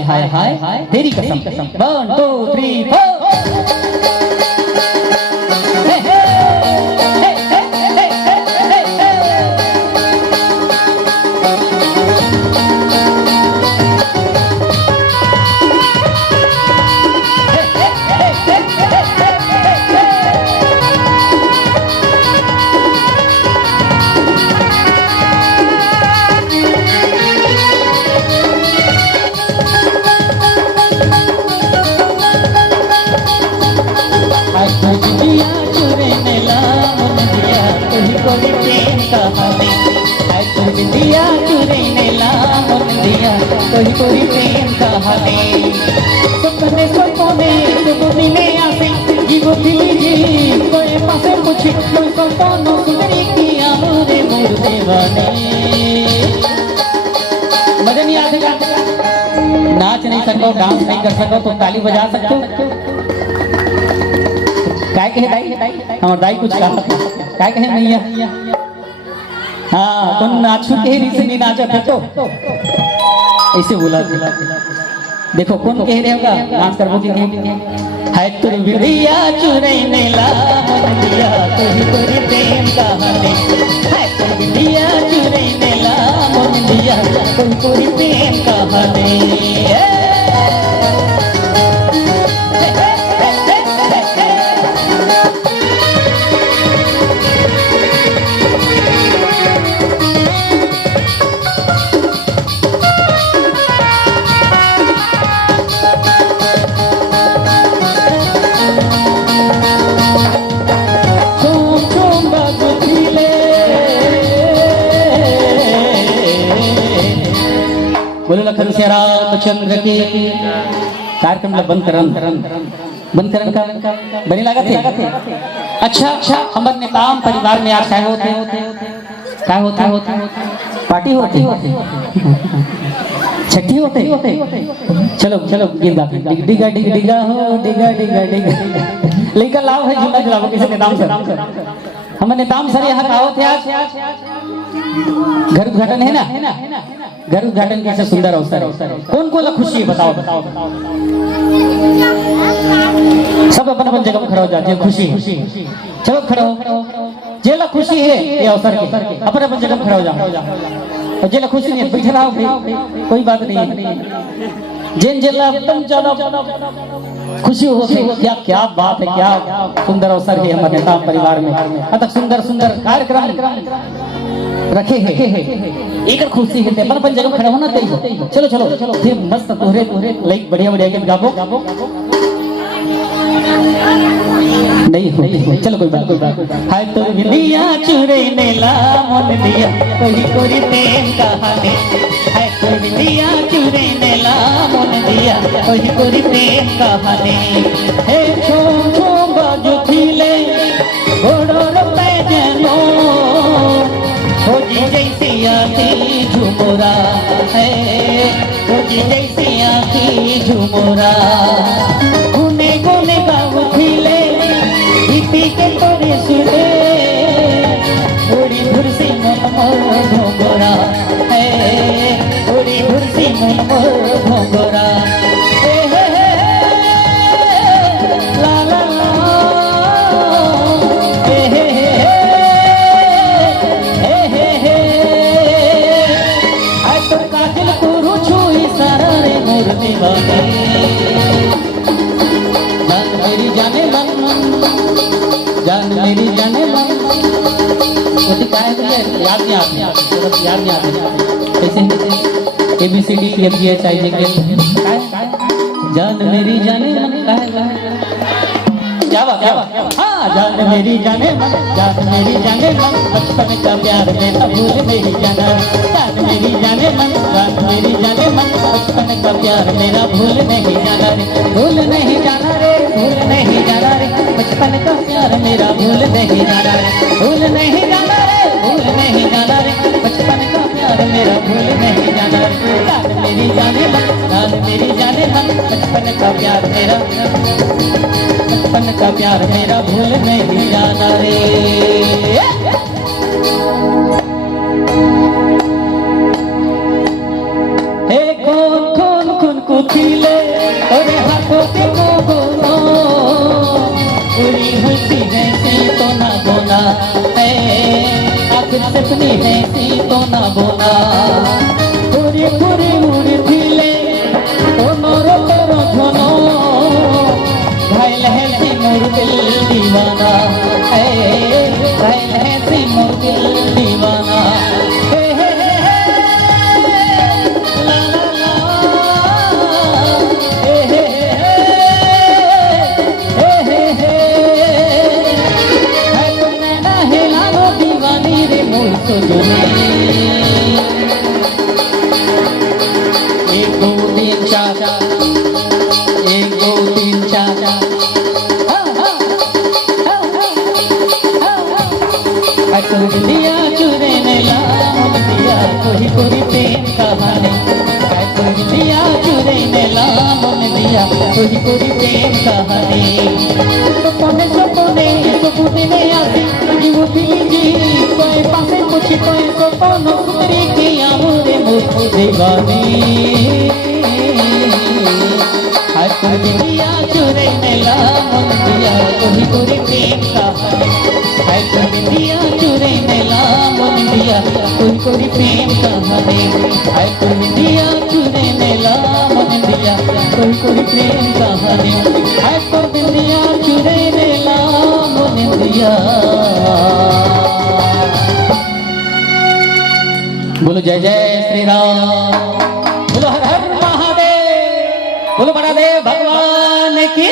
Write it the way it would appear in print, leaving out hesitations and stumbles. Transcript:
हाय हाय हाय तेरी कसम 1 2 3 4 कोई कोई प्रेम कहानी सपने सपने सुबुनी में आसे जीवो दिली जी कोई पासे कुछ कोई सपनों सुंदरी की आमोरे मोर देवाने मजा नहीं आएगा नाच नहीं सको डांस नहीं कर सको तो ताली बजा सकते हो काय कहे दाई हमार दाई कुछ कहा काय कहे मैया हाँ तुम नाचो के रीत नहीं नाचो थे तो ऐसे बोला देखो कौन कह रहे होगा डांस करबो कि नहीं है तुर बिरिया चुरैने ला मन दिया तोही तोरी प्रेम कहानी है तुर बिरिया चुरैने ला मन दिया तोही तोरी प्रेम कहानी बोले लखन से रामचंद्र के कार्यक्रम बंद करन का बनी लगा थे अच्छा हमर नेताम परिवार में आज क्या होते पार्टी होती छठी होते चलो गीत गाते डिगा डिगा हो डिगा लेकर लाभ है झूला झुलाओ किसी नेताम सर हमर नेताम सर यहाँ का होते आज घर उद्घाटन है ना घर उद्घाटन कैसे सुंदर अवसर कौन को खुशी है बताओ सब अपन अपन जगह खड़ा हो जाते खुशी चलो खड़े हो जेला खुशी है ये अवसर के अपन अपन जगह खड़ा हो जाओ और जेला खुशी नहीं बैठे रहो कोई बात नहीं जेन जेला एकदम ज्यादा खुशी हो क्या बात है क्या सुंदर अवसर है हमारे नेता परिवार में अतः सुंदर कार्यक्रम रखे है एक खुशी है अपन जगह खड़ा होना चाहिए चलो फिर मस्त तोहरे लाइक बढ़िया गीत गाबो नहीं हो चलो कोई बात हाय तो बिंदिया चुरैने ला मन दिया कोई प्रेम कहानी हाय तो बिंदिया चुरैने ला मन दिया कोई प्रेम कहानी हे छो बाजू थीले घोड़ो पे जनो खोजी जैसी आँखी झुमोरा है खोजी जैसी आँखी झुमोरा गुने गाँव खिले पी के तोरे सुने थोड़ी भुरसी मन घोंगोरा है थोड़ी भुरसी मन घोंगोरा जान मेरी जाने मन याद नहीं आती कैसे ABCD FGH चाहिए जान मेरी जाने मन क्या बात हाँ जान मेरी जाने मन बचपन का प्यार मेरा भूल नहीं जाना जान मेरी जाने मन बचपन का प्यार मेरा भूल नहीं जाना रे भूल नहीं जाना रे बचपन का प्यार मेरा भूल नहीं जाना रे भूल नहीं जाना रे बचपन का प्यार मेरा भूल नहीं जाना रे जान मेरी जाने मन बचपन का प्यार मेरा भूल नहीं जाना रे हे कौन को सपनी है सी तो ना बोना पूरी पूरी उड़ी थिले तो नरो तोरो झनो घायल है सी मोर दिल दीवाना घायल है सी मोर दिल दीवाना एक दो तीन चार एक दो तीन चार दिया चुरे ने लाम दिया कोई कोई प्रेम कहानी दिया चुरे ने लाम दिया कोई कोई प्रेम कहानी सपने सपने सपने में आती जीव फिली कोई पासे कुछ कोई सपनों सुतरी की आमुरे मुझे दीवानी हर कोई दिया चुरे ने लाम दिया कोई कोई प्रेम कहानी हर कोई दिया चुरे ने लाम दिया कोई कोई प्रेम कहानी हर कोई दिया चुरे ने लाम दिया कोई कोई प्रेम कहानी हर कोई दिया चुरे ने लाम दिया। बोलो जय जय श्री राम, बोलो हर हर महादेव, बोलो महादेव भगवान की।